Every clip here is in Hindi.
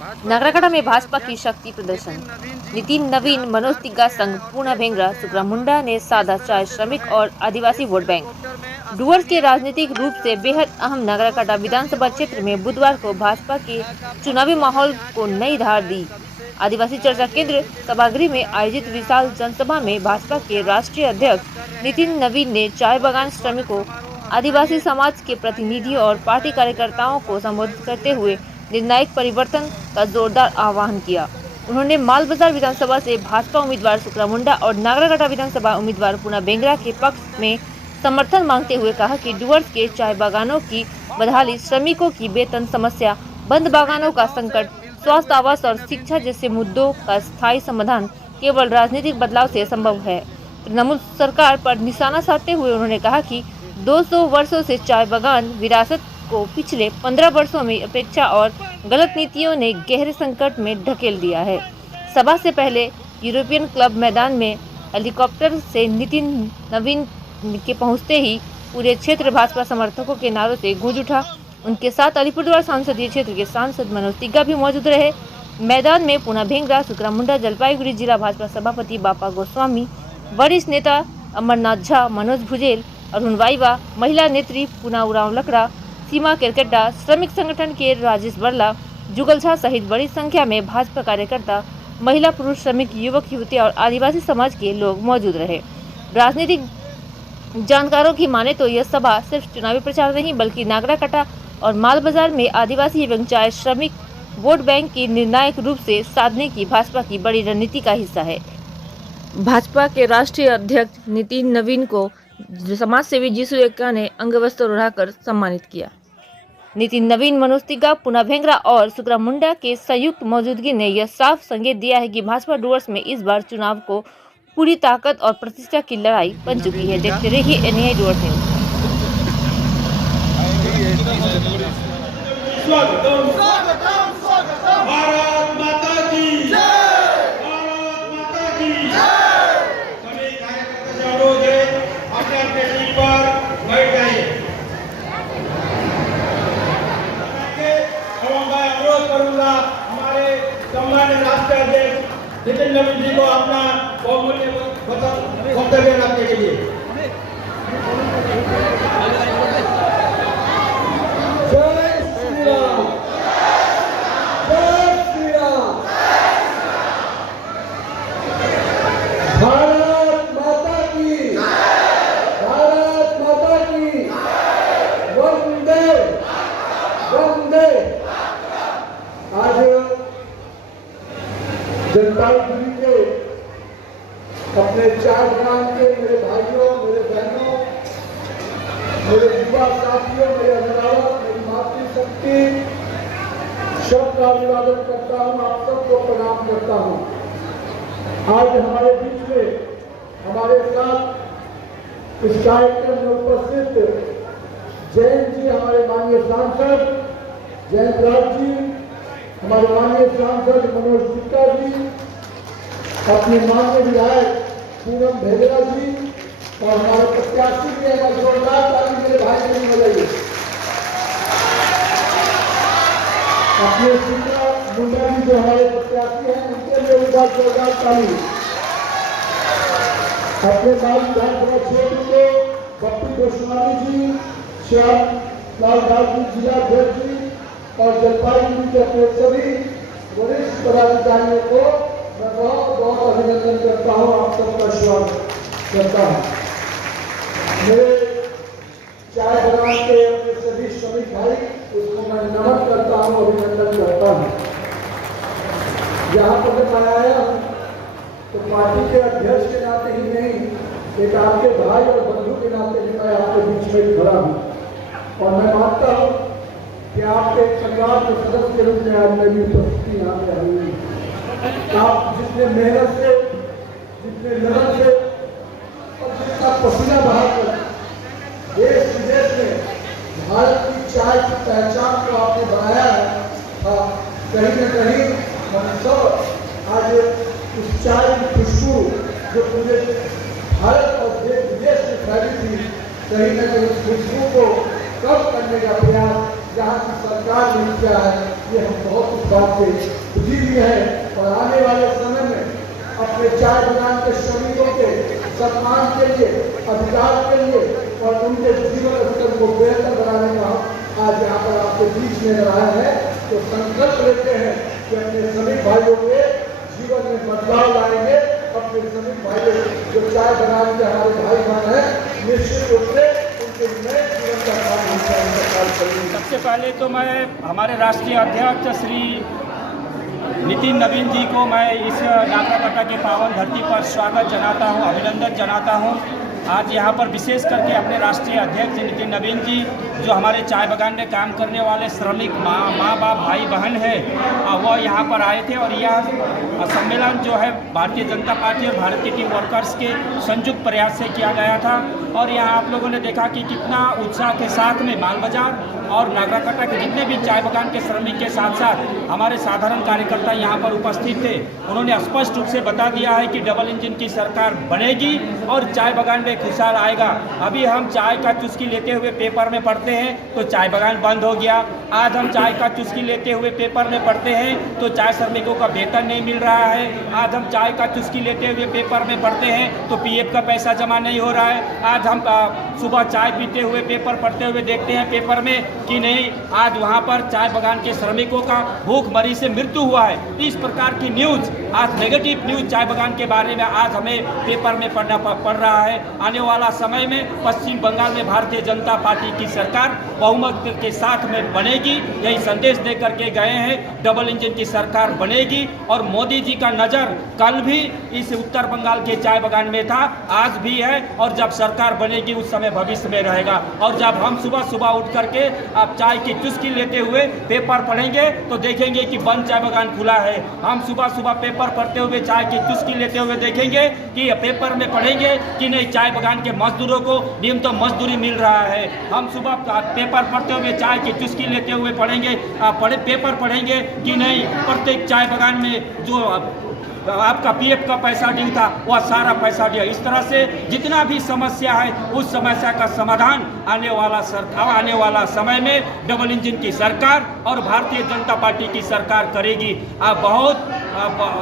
नागराकाटा में भाजपा की शक्ति प्रदर्शन। नितिन नवीन, मनोज तिग्गा संघ, पूना भेंगरा, सुखराम मुंडा ने साधा चाय श्रमिक और आदिवासी वोट बैंक। डुवर्स के राजनीतिक रूप से बेहद अहम नागराकाटा विधानसभा क्षेत्र में बुधवार को भाजपा के चुनावी माहौल को नई धार दी। आदिवासी चर्चा केंद्र सभागृह में आयोजित विशाल जनसभा में भाजपा के राष्ट्रीय अध्यक्ष नितिन नवीन ने चाय बागान श्रमिकों, आदिवासी समाज के प्रतिनिधियों और पार्टी कार्यकर्ताओं को संबोधित करते हुए निर्णायक परिवर्तन का जोरदार आह्वान किया। उन्होंने माल बाजार विधानसभा से भाजपा उम्मीदवार सुखराम मुंडा और नागराकाटा विधानसभा उम्मीदवार पूना भेंगरा के पक्ष में समर्थन मांगते हुए कहा कि डुवर्स के चाय बागानों की बदहाली, श्रमिकों की वेतन समस्या, बंद बागानों का संकट, स्वास्थ्य, आवास और शिक्षा जैसे मुद्दों का स्थायी समाधान केवल राजनीतिक बदलाव से संभव है। तृणमूल सरकार पर निशाना साधते हुए उन्होंने कहा कि 200 वर्षों से चाय बागान विरासत को पिछले 15 वर्षों में अपेक्षा और गलत नीतियों ने गहरे संकट में ढकेल दिया है। सभा से पहले यूरोपियन क्लब मैदान में हेलीकॉप्टर से नितिन नवीन के पहुंचते ही पूरे क्षेत्र भाजपा समर्थकों के नारों से गूंज उठा। उनके साथ अलीपुरद्वार संसदीय क्षेत्र के सांसद मनोज तिग्गा भी मौजूद रहे। मैदान में पूना भेंगरा, सुखराम मुंडा, जलपाईगुड़ी जिला भाजपा सभापति बापा गोस्वामी, वरिष्ठ नेता अमरनाथ झा, मनोज भुजेल, अरुण वाइवा, महिला नेत्री पूना उरांव लकड़ा, सीमा केरकेट्टा, श्रमिक संगठन के राजेश बरला, जुगल झा सहित बड़ी संख्या में भाजपा कार्यकर्ता, महिला, पुरुष, श्रमिक, युवक, युवतियां और आदिवासी समाज के लोग मौजूद रहे। राजनीतिक जानकारों की माने तो यह सभा सिर्फ चुनावी प्रचार नहीं बल्कि नागराकाटा और माल बाजार में आदिवासी एवं चाय श्रमिक वोट बैंक की निर्णायक रूप से साधने की भाजपा की बड़ी रणनीति का हिस्सा है। भाजपा के राष्ट्रीय अध्यक्ष नितिन नवीन को समाज सेवी जीसू एक्का ने अंगवस्त्र ओढ़ाकर सम्मानित किया। नितिन नवीन, मनोज तिग्गा, पूना भेंगरा और सुखराम मुंडा के संयुक्त मौजूदगी ने यह साफ संकेत दिया है कि भाजपा डुवर्स में इस बार चुनाव को पूरी ताकत और प्रतिष्ठा की लड़ाई बन चुकी है। देखते रहिए एनआई डुवर्स न्यूज। भारत माता की जय, भारत माता की जय। सभी कार्यकर्ता से अनुरोध है, अपने अपने सीट पर बैठ जाइए। मैं अनुरोध करूंगा हमारे सम्मानित राष्ट्रीय अध्यक्ष नितिन नवीन जी को अपना बहुमूल्य वक्तव्य रखने के लिए। भारत माता की, भारत माता की, वंदे वंदे। आज जलपाईगुड़ी के अपने चाय बागान के मेरे भाइयों, मेरे बहनों, मेरे युवा साथियों, मेरे अभिभावक, मेरी मातृशक्ति, शब्द का अभिवादन करता हूँ, आप सबको प्रणाम करता हूँ। आज हमारे बीच में हमारे साथ इस कार्यक्रम में उपस्थित जैन जी, हमारे माननीय सांसद जयंत राज जी, हमारे माननीय सांसद मनोज तिग्गा जी, अपने माननीय विधायक पूनम भेंगरा जी और हमारे प्रत्याशी भी है। जोरदार ताली मेरे भाई के लिए बजाइए। अपने सुखराम मुंडा जी जो हमारे प्रत्याशी हैं उनके लिए एक बार जोरदार ताली। अपने माल विधानसभा क्षेत्र के बप्पी गोस्वामी जी, श्याम लाल जी, जिला अध्यक्ष जी और जलपाईगुड़ी के अपने सभी वरिष्ठ पदाधिकारियों को मैं बहुत बहुत अभिनंदन करता हूँ, आप सबका स्वागत करता हूँ। मेरे चाय बागान के अपने सभी श्रमिक भाई, उसको मैं नमन करता हूँ, अभिनंदन करता हूँ। यहाँ पर मैं आया हूँ तो पार्टी के अध्यक्ष के नाते ही नहीं, एक आपके भाई और बंधु के नाते भी मैं आपके बीच में खड़ा हूँ और मैं मानता हूँ कि आपके परिवार के सदस्य के रूप में आज मेरी उपस्थिति यहाँ पे आई हुई। आप जितने मेहनत से, जितने लगन से और जितना पसीना बहाकर देश विदेश में भारत की चाय की पहचान को आपने बनाया है, कहीं न कहीं हम सब आज उस चाय की खुशबू जो पूरे भारत और देश विदेश में फैली थी, कहीं न कहीं उस खुशबू को कम करने का प्रयास यहाँ की सरकार ने किया है। ये हम बहुत इस बात से खुशी भी है और आने वाले समय में अपने चाय बगान के श्रमिकों के सम्मान के लिए, अधिकार के लिए और उनके जीवन स्तर को बेहतर बनाने का आज यहाँ पर आपके बीच में रहा है। तो संकल्प लेते हैं कि अपने श्रमिक भाइयों के जीवन में बदलाव लाएंगे। अपने श्रमिक भाइयों जो चाय बगान के हमारे भाई बहन हैं, निश्चित रूप से उनके नए जीवन का काम करेंगे। सबसे पहले तो मैं हमारे राष्ट्रीय अध्यक्ष श्री नितिन नवीन जी को मैं इस नागराकटा के पावन धरती पर स्वागत जनाता हूं, अभिनंदन जनाता हूं। आज यहाँ पर विशेष करके अपने राष्ट्रीय अध्यक्ष नितिन नवीन जी जो हमारे चाय बागान में काम करने वाले श्रमिक माँ बाप भाई बहन है वह यहाँ पर आए थे और यह सम्मेलन जो है भारतीय जनता पार्टी और भारतीय टीम वर्कर्स के संयुक्त प्रयास से किया गया था। और यहाँ आप लोगों ने देखा कि कितना उत्साह के साथ में माल बाजार और नागराकटा के जितने भी चाय बागान के श्रमिक के साथ साथ हमारे साधारण कार्यकर्ता यहाँ पर उपस्थित थे। उन्होंने स्पष्ट रूप से बता दिया है कि डबल इंजन की सरकार बनेगी और चाय बागान में खुशहाल आएगा। अभी हम चाय का चुस्की लेते हुए पेपर में पढ़ते हैं तो चाय बागान बंद हो गया। आज हम चाय का चुस्की लेते हुए पेपर में पढ़ते हैं तो चाय श्रमिकों का वेतन नहीं मिल रहा है। आज हम चाय का चुस्की लेते हुए पेपर में पढ़ते हैं तो पीएफ का पैसा जमा नहीं हो रहा है। आज हम सुबह चाय पीते हुए पेपर पढ़ते हुए देखते हैं पेपर में कि नहीं, आज वहाँ पर चाय बागान के श्रमिकों का भूखमरी से मृत्यु हुआ है। इस प्रकार की न्यूज़, आज नेगेटिव न्यूज़ चाय बागान के बारे में आज हमें पेपर में पढ़ना पड़ रहा है। आने वाला समय में पश्चिम बंगाल में भारतीय जनता पार्टी की सरकार बहुमत के साथ में बनेगी, यही संदेश दे करके गए हैं। डबल इंजन की सरकार बनेगी और मोदी जी का नज़र कल भी इस उत्तर बंगाल के चाय बागान में था, आज भी है और जब सरकार बनेगी उस समय भविष्य में रहेगा। और जब हम सुबह सुबह उठ करके आप चाय की चुस्की लेते हुए पेपर पढ़ेंगे तो देखेंगे कि बंद चाय बागान खुला है। हम सुबह सुबह पेपर पढ़ते हुए चाय की चुस्की लेते हुए देखेंगे कि पेपर में पढ़ेंगे कि नहीं, चाय बागान के मजदूरों को न्यूनतम मजदूरी मिल रहा है। हम सुबह पेपर पढ़ते हुए चाय की चुस्की लेते हुए पढ़ेंगे पेपर पढ़ेंगे कि नहीं, प्रत्येक चाय बागान में जो आपका पीएफ का पैसा ड्यू था वह सारा पैसा दिया। इस तरह से जितना भी समस्या है उस समस्या का समाधान आने वाला समय में डबल इंजन की सरकार और भारतीय जनता पार्टी की सरकार करेगी।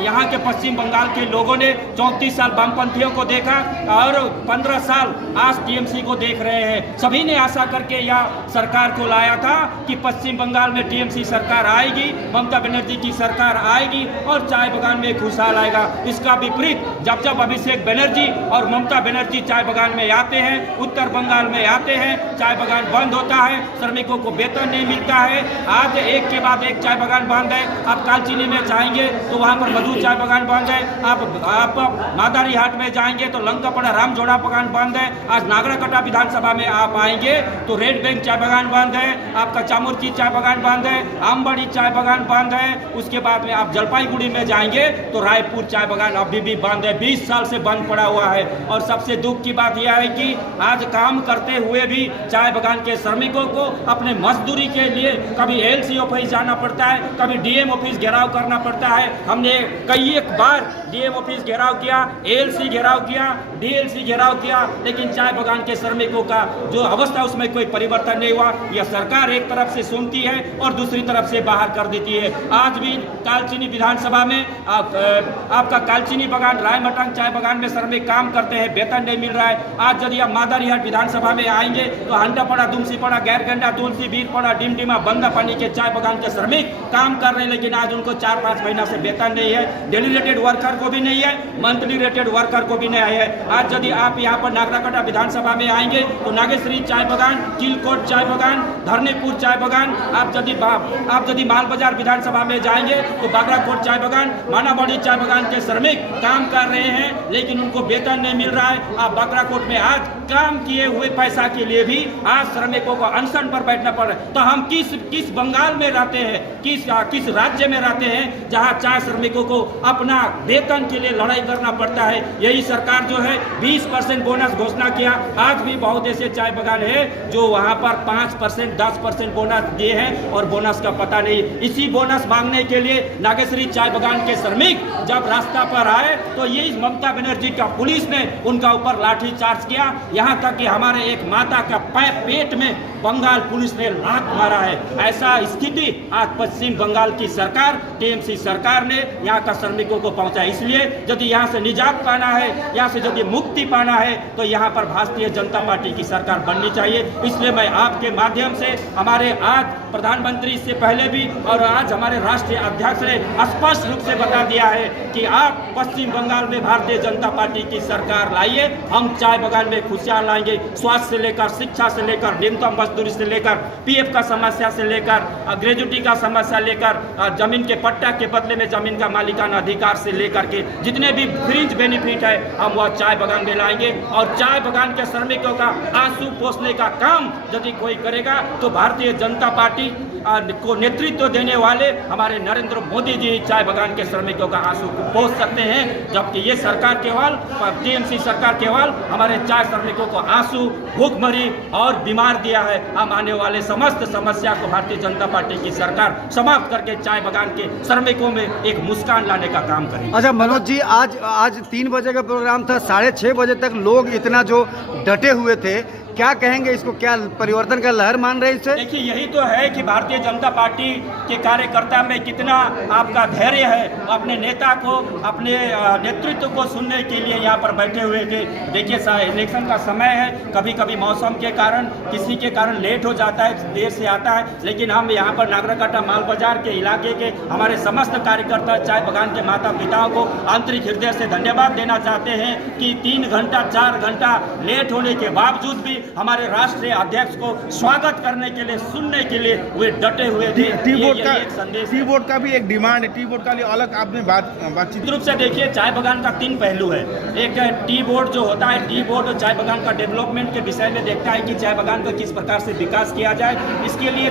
यहाँ के पश्चिम बंगाल के लोगों ने 34 साल वामपंथियों को देखा और 15 साल आज टीएमसी को देख रहे हैं। सभी ने आशा करके यह सरकार को लाया था कि पश्चिम बंगाल में टीएमसी सरकार आएगी, ममता बनर्जी की सरकार आएगी और चाय बागान में खुशहाल आएगा। इसका विपरीत जब अभिषेक बनर्जी और ममता बनर्जी चाय बागान में आते हैं, उत्तर बंगाल में आते हैं, चाय बागान बंद होता है, श्रमिकों को वेतन नहीं मिलता है। आज एक के बाद एक चाय बागान बंद है। आप कालचीनी में जाएंगे तो वहाँ पर मधु चाय बागान बंद है। आप मादारी हाट में जाएंगे तो लंकापड़ा रामजोड़ा बागान बंद है। आज नागराकटा विधानसभा में आप आएंगे तो रेड बैंक चाय बागान बंद है, आपका चामुर्ची चाय बागान बंद है, आमबाड़ी चाय बागान बंद है। उसके बाद में आप जलपाईगुड़ी में जाएंगे तो रायपुर चाय बागान अभी भी बंद है, 20 साल से बंद पड़ा हुआ है। और सबसे दुख की बात यह है कि आज काम करते हुए भी चाय बागान के श्रमिकों को अपने मजदूरी के लिए कभी एलसी ऑफिस जाना पड़ता है, कभी डीएम ऑफिस घेराव करना पड़ता है। हमने कई एक बार डीएम ऑफिस घेराव किया, एलसी घेराव किया, डीएलसी घेराव किया, लेकिन चाय बागान के श्रमिकों का जो अवस्था उसमें कोई परिवर्तन नहीं हुआ। यह सरकार एक तरफ से सुनती है और दूसरी तरफ से बाहर कर देती है। आज भी कालचीनी विधानसभा में आपका कालचीनी बागान रायमटंग चाय बागान में श्रमिक काम करते हैं, वेतन नहीं मिल रहा है। आज यदि आप मादारीहाट विधानसभा में आएंगे तो हंडापड़ा, दुमसीपड़ा, गैरगंडा, तुलसी, बीरपड़ा, डिमडिमा, बंदापानी के चाय बागान के श्रमिक काम कर रहे हैं, लेकिन आज उनको 4-5 महीना से वेतन नहीं है। डेली रेटेड वर्कर को भी नहीं है, मंथली रेटेड वर्कर को भी नहीं है। आज यदि आप यहाँ पर नागराकटा विधानसभा में आएंगे तो नागेश्वरी चाय बागान, चिलकोट चाय बागान, धरनीपुर चाय बागान, आप यदि माल बाजार विधानसभा में जाएंगे तो बागराकोट चाय बागान, मानाबड़ी चाय बागान के श्रमिक काम कर रहे हैं लेकिन उनको वेतन नहीं मिल रहा है। आप बागराकोट में आज काम किए हुए पैसा के लिए भी आज श्रमिकों को अनशन पर बैठना पड़ रहा है। तो हम किस बंगाल में रहते हैं, किस राज्य में रहते हैं जहां चाय श्रमिकों को अपना वेतन के लिए लड़ाई करना पड़ता है। यही सरकार जो है 20% बोनस घोषणा किया। आज भी बहुत ऐसे चाय बागान है जो वहाँ पर 5%, 10% बोनस दिए हैं और बोनस का पता नहीं। इसी बोनस मांगने के लिए नागेश्वरी चाय बागान के श्रमिक जब रास्ता पर आए तो यही ममता बनर्जी का पुलिस ने उनका ऊपर लाठी चार्ज किया। यहाँ तक कि हमारे एक माता का पेट में बंगाल पुलिस ने लात मारा है। ऐसा स्थिति आज पश्चिम बंगाल की सरकार, टीएमसी सरकार ने यहाँ का श्रमिकों को पहुँचा। इसलिए यदि यहाँ से निजात पाना है, यहाँ से यदि मुक्ति पाना है तो यहाँ पर भारतीय जनता पार्टी की सरकार बननी चाहिए। इसलिए मैं आपके माध्यम से हमारे आज प्रधानमंत्री से पहले भी और आज हमारे राष्ट्रीय अध्यक्ष ने स्पष्ट रूप से बता दिया है कि आप पश्चिम बंगाल में भारतीय जनता पार्टी की सरकार लाइए, हम चाय बागान में खुशियाँ लाएंगे। स्वास्थ्य से लेकर, शिक्षा से लेकर, न्यूनतम मजदूरी से लेकर, पीएफ का समस्या से लेकर, ग्रेजुटी का समस्या लेकर, जमीन के पट्टा के बदले में जमीन का मालिकाना अधिकार से लेकर के जितने भी फ्रिंज बेनिफिट है हम वह चाय बागान में लाएंगे। और चाय बागान के श्रमिकों का आंसू पोंछने का काम यदि कोई करेगा तो भारतीय जनता पार्टी को नेतृत्व देने वाले हमारे नरेंद्र मोदी जी चाय बागान के श्रमिकों का आंसू पोंछ सकते हैं। जबकि ये सरकार केवल टीएमसी सरकार केवल हमारे चाय श्रमिकों को आंसू, भूखमरी और बीमार दिया है। हम आने वाले समस्त समस्या को भारतीय जनता पार्टी की सरकार समाप्त करके चाय बागान के श्रमिकों में एक मुस्कान लाने का काम करेगी। अच्छा मनोज जी, आज 3 बजे का प्रोग्राम था, 6:30 बजे तक लोग इतना जो डटे हुए थे, क्या कहेंगे इसको? क्या परिवर्तन का लहर मान रहे इससे? देखिए, यही तो है कि भारतीय जनता पार्टी के कार्यकर्ता में कितना आपका धैर्य है। अपने नेता को, अपने नेतृत्व को सुनने के लिए यहाँ पर बैठे हुए थे। देखिए, इलेक्शन का समय है, कभी कभी मौसम के कारण, किसी के कारण लेट हो जाता है, देर से आता है, लेकिन हम यहाँ पर नागरकाटा माल बाजार के इलाके के हमारे समस्त कार्यकर्ता, चाय बागान के माता पिताओं को आंतरिक हृदय से धन्यवाद देना चाहते हैं कि 3 घंटा 4 घंटा लेट होने के बावजूद भी हमारे राष्ट्रीय अध्यक्ष को स्वागत करने के लिए, सुनने के लिए वे डटे हुए थे। टी बोर्ड का भी एक डिमांड है, टी बोर्ड का लिए अलग आपने बातचीत रूप से देखिए, चाय बागान का 3 पहलू है। एक टी बोर्ड जो होता है, टी बोर्ड चाय बागान का डेवलपमेंट के विषय में देखता है कि चाय बागान का किस प्रकार से विकास किया जाए। इसके लिए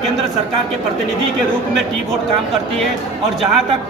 केंद्र सरकार के प्रतिनिधि के रूप में टी बोर्ड काम करती है। और जहाँ तक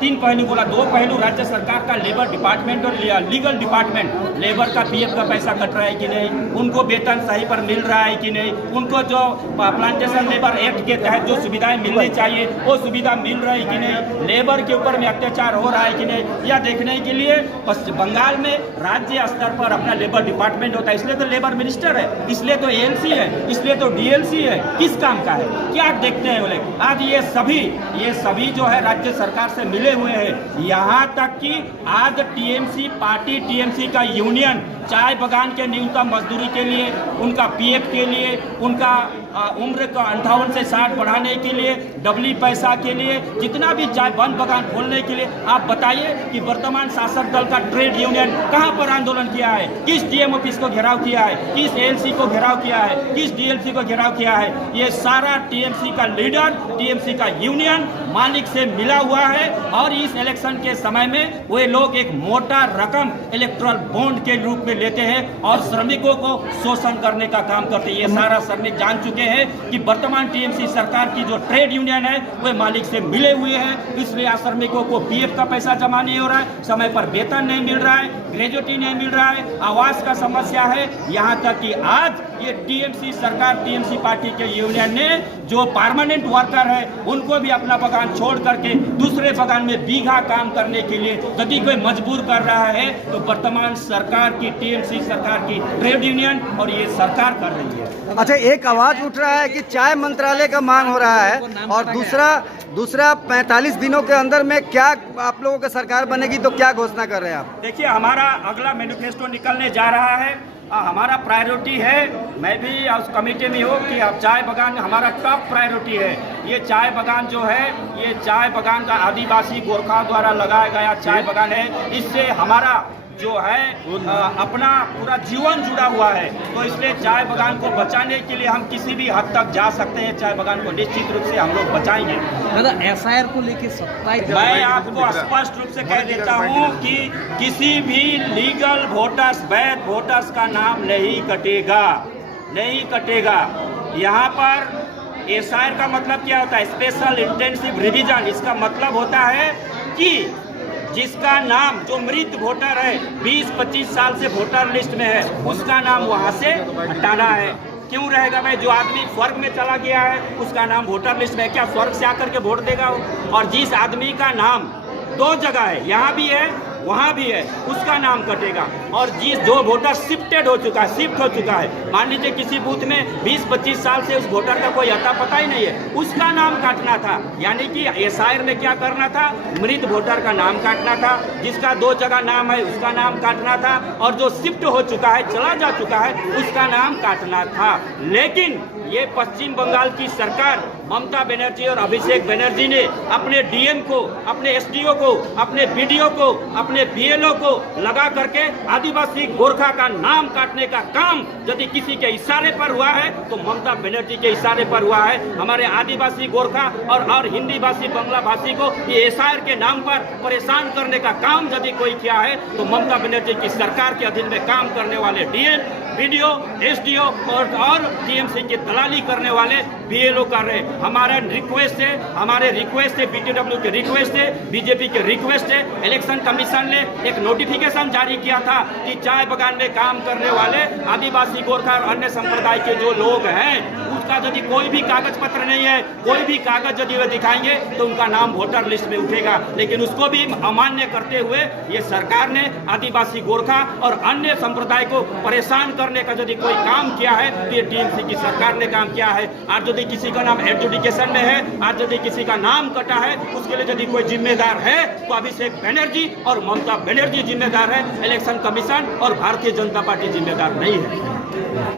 3 पहलू बोला, 2 पहलू राज्य सरकार का लेबर डिपार्टमेंट और लीगल डिपार्टमेंट, लेबर का पीएफ का पैसा कट रहा है कि नहीं, उनको वेतन सही पर मिल रहा है कि नहीं, उनको जो प्लांटेशन लेबर एक्ट के तहत जो सुविधाएं मिलनी चाहिए वो सुविधा मिल रही कि नहीं, लेबर के ऊपर में अत्याचार हो रहा है कि नहीं, यह देखने के लिए पश्चिम बंगाल में राज्य स्तर पर अपना लेबर डिपार्टमेंट होता है। इसलिए तो लेबर मिनिस्टर है, इसलिए तो एएलसी है, इसलिए तो डीएलसी है। किस काम का है, क्या देखते हैं बोले? आज ये सभी जो है राज्य सरकार से मिले हुए हैं। यहाँ तक कि आज टीएमसी पार्टी, टीएमसी का यूनियन चाय बागान के न्यूनतम मजदूरी के लिए, उनका पीएफ के लिए, उनका उम्र को 58 से 60 बढ़ाने के लिए, डबली पैसा के लिए, जितना भी चाय बंद बागान खोलने के लिए, आप बताइए कि वर्तमान शासक दल का ट्रेड यूनियन कहां पर आंदोलन किया है, किस डीएम ऑफिस को घेराव किया है, किस एएलसी को घेराव किया है, किस डीएलसी को घेराव किया है? ये सारा टीएमसी का लीडर, टीएमसी का यूनियन मालिक से मिला हुआ है। और इस इलेक्शन के समय में वे लोग एक मोटा रकम इलेक्ट्रल बॉन्ड के रूप में लेते हैं और श्रमिकों को शोषण करने का काम करते हैं। ये सारा श्रमिक जान चुके हैं कि वर्तमान टीएमसी सरकार की जो ट्रेड यूनियन है वे मालिक से मिले हुए हैं। इसलिए श्रमिकों को पीएफ का पैसा जमा नहीं हो रहा है, समय पर वेतन नहीं मिल रहा है, ग्रेजुटी नहीं मिल रहा है, आवास का समस्या है। यहाँ तक कि आज ये टीएमसी सरकार, टीएमसी पार्टी के यूनियन ने जो परमानेंट वर्कर है उनको भी अपना बागान छोड़ करके दूसरे बागान में बीघा काम करने के लिए यदि कोई मजबूर कर रहा है तो वर्तमान सरकार की, टीएमसी सरकार की ट्रेड यूनियन और ये सरकार कर रही है। अच्छा, एक आवाज उठ रहा है कि चाय मंत्रालय का मांग हो रहा है और दूसरा 45 दिनों के अंदर में क्या आप लोगों की सरकार बनेगी तो क्या घोषणा कर रहे हैं आप? देखिए, हमारा अगला मैनिफेस्टो निकलने जा रहा है। हमारा प्रायोरिटी है, मैं भी उस कमेटी में हूँ कि अब चाय बागान हमारा टॉप प्रायोरिटी है। ये चाय बागान जो है, ये चाय बागान का आदिवासी गोरखा द्वारा लगाया गया चाय बागान है। इससे हमारा जो है अपना पूरा जीवन जुड़ा हुआ है। तो इसलिए चाय बागान को बचाने के लिए हम किसी भी हद तक जा सकते हैं। चाय बागान को निश्चित रूप से हम लोग बचाएंगे। दादा, एसआईआर को लेकर 27 मैं आपको स्पष्ट रूप से कह देता हूं कि किसी भी लीगल वोटर्स, वैध वोटर्स का नाम नहीं कटेगा। यहाँ पर एसआईआर का मतलब क्या होता है? Special intensive revision. इसका मतलब होता है कि जिसका नाम जो मृत वोटर है 20-25 साल से वोटर लिस्ट में है उसका नाम वहां से हटाना है। क्यों रहेगा भाई? जो आदमी स्वर्ग में चला गया है उसका नाम वोटर लिस्ट में है, क्या स्वर्ग से आकर के वोट देगा वो? और जिस आदमी का नाम 2 जगह है, यहाँ भी है वहाँ भी है, उसका नाम कटेगा। और जो वोटर शिफ्ट हो चुका है, मान लीजिए किसी बूथ में 20-25 साल से उस वोटर का कोई अता पता ही नहीं है, उसका नाम काटना था। यानी कि एसआईआर में क्या करना था? मृत वोटर का नाम काटना था, जिसका 2 जगह नाम है उसका नाम काटना था, और जो शिफ्ट हो चुका है, चला जा चुका है, उसका नाम काटना था। लेकिन ये पश्चिम बंगाल की सरकार ममता बनर्जी और अभिषेक बनर्जी ने अपने डीएम को, अपने एसडीओ को, अपने बीडीओ को, अपने बीएलओ को लगा करके आदिवासी गोरखा का नाम काटने का काम यदि किसी के इशारे पर हुआ है तो ममता बनर्जी के इशारे पर हुआ है। हमारे आदिवासी गोरखा और हिंदी भाषी बांग्ला भाषी को ये एसआईआर के नाम पर परेशान करने का काम यदि कोई किया है तो ममता बनर्जी की सरकार के अधीन में काम करने वाले डीएम, बीडीओ, एसडीओ और टीएमसी की दलाली करने वाले बीएलओ कर रहे। हमारा रिक्वेस्ट है, बीटीडब्ल्यू की रिक्वेस्ट है, बीजेपी की रिक्वेस्ट है। इलेक्शन कमीशन ने एक नोटिफिकेशन जारी किया था कि चाय बागान में काम करने वाले आदिवासी गोरखा और अन्य संप्रदाय के जो लोग हैं उसका यदि कोई भी कागज पत्र नहीं है, कोई भी कागज यदि वे दिखाएंगे तो उनका नाम वोटर लिस्ट में उठेगा। लेकिन उसको भी अमान्य करते हुए ये सरकार ने आदिवासी गोरखा और अन्य संप्रदाय को परेशान करने का यदि कोई काम किया है तो ये टीएमसी की सरकार ने काम किया है। आज यदि किसी का नाम एडजुडिकेशन में है, आज यदि किसी का नाम कटा है, उसके लिए यदि कोई जिम्मेदार है तो अभिषेक बनर्जी और ममता बनर्जी जिम्मेदार है, इलेक्शन कमीशन और भारतीय जनता पार्टी जिम्मेदार नहीं है।